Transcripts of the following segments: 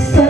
So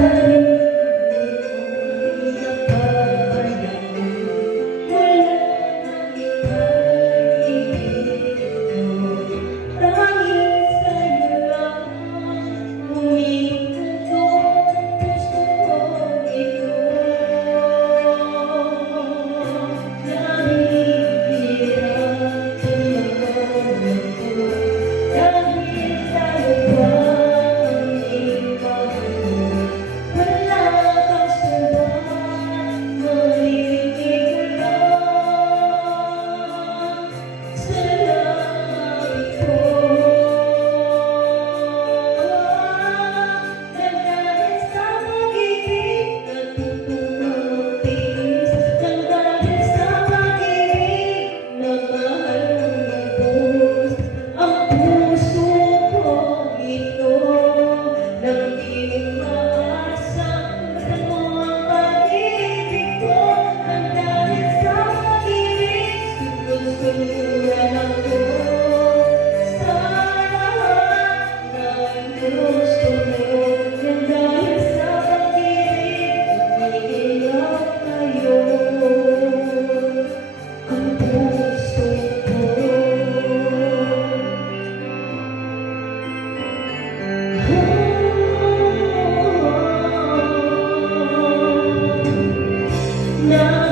now.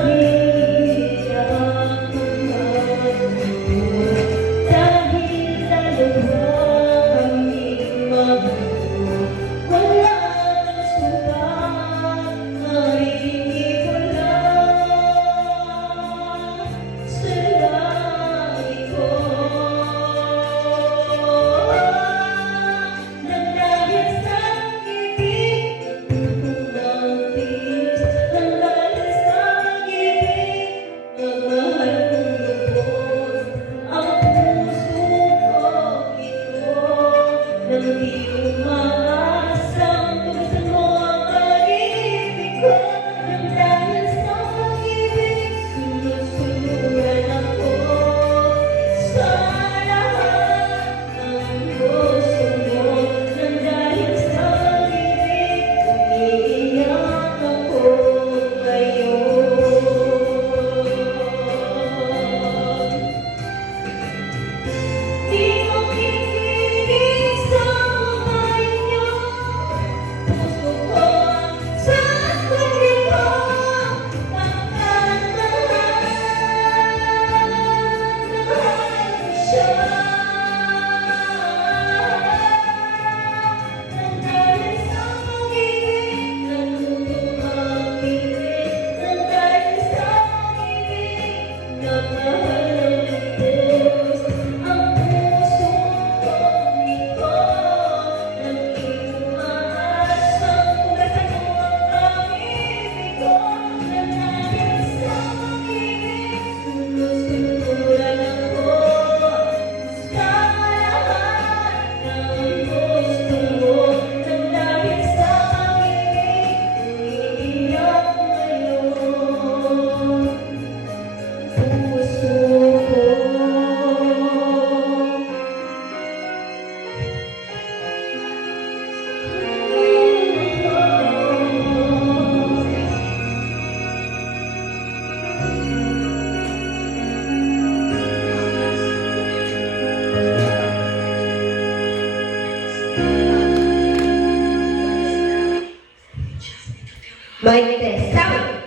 Like this. Sound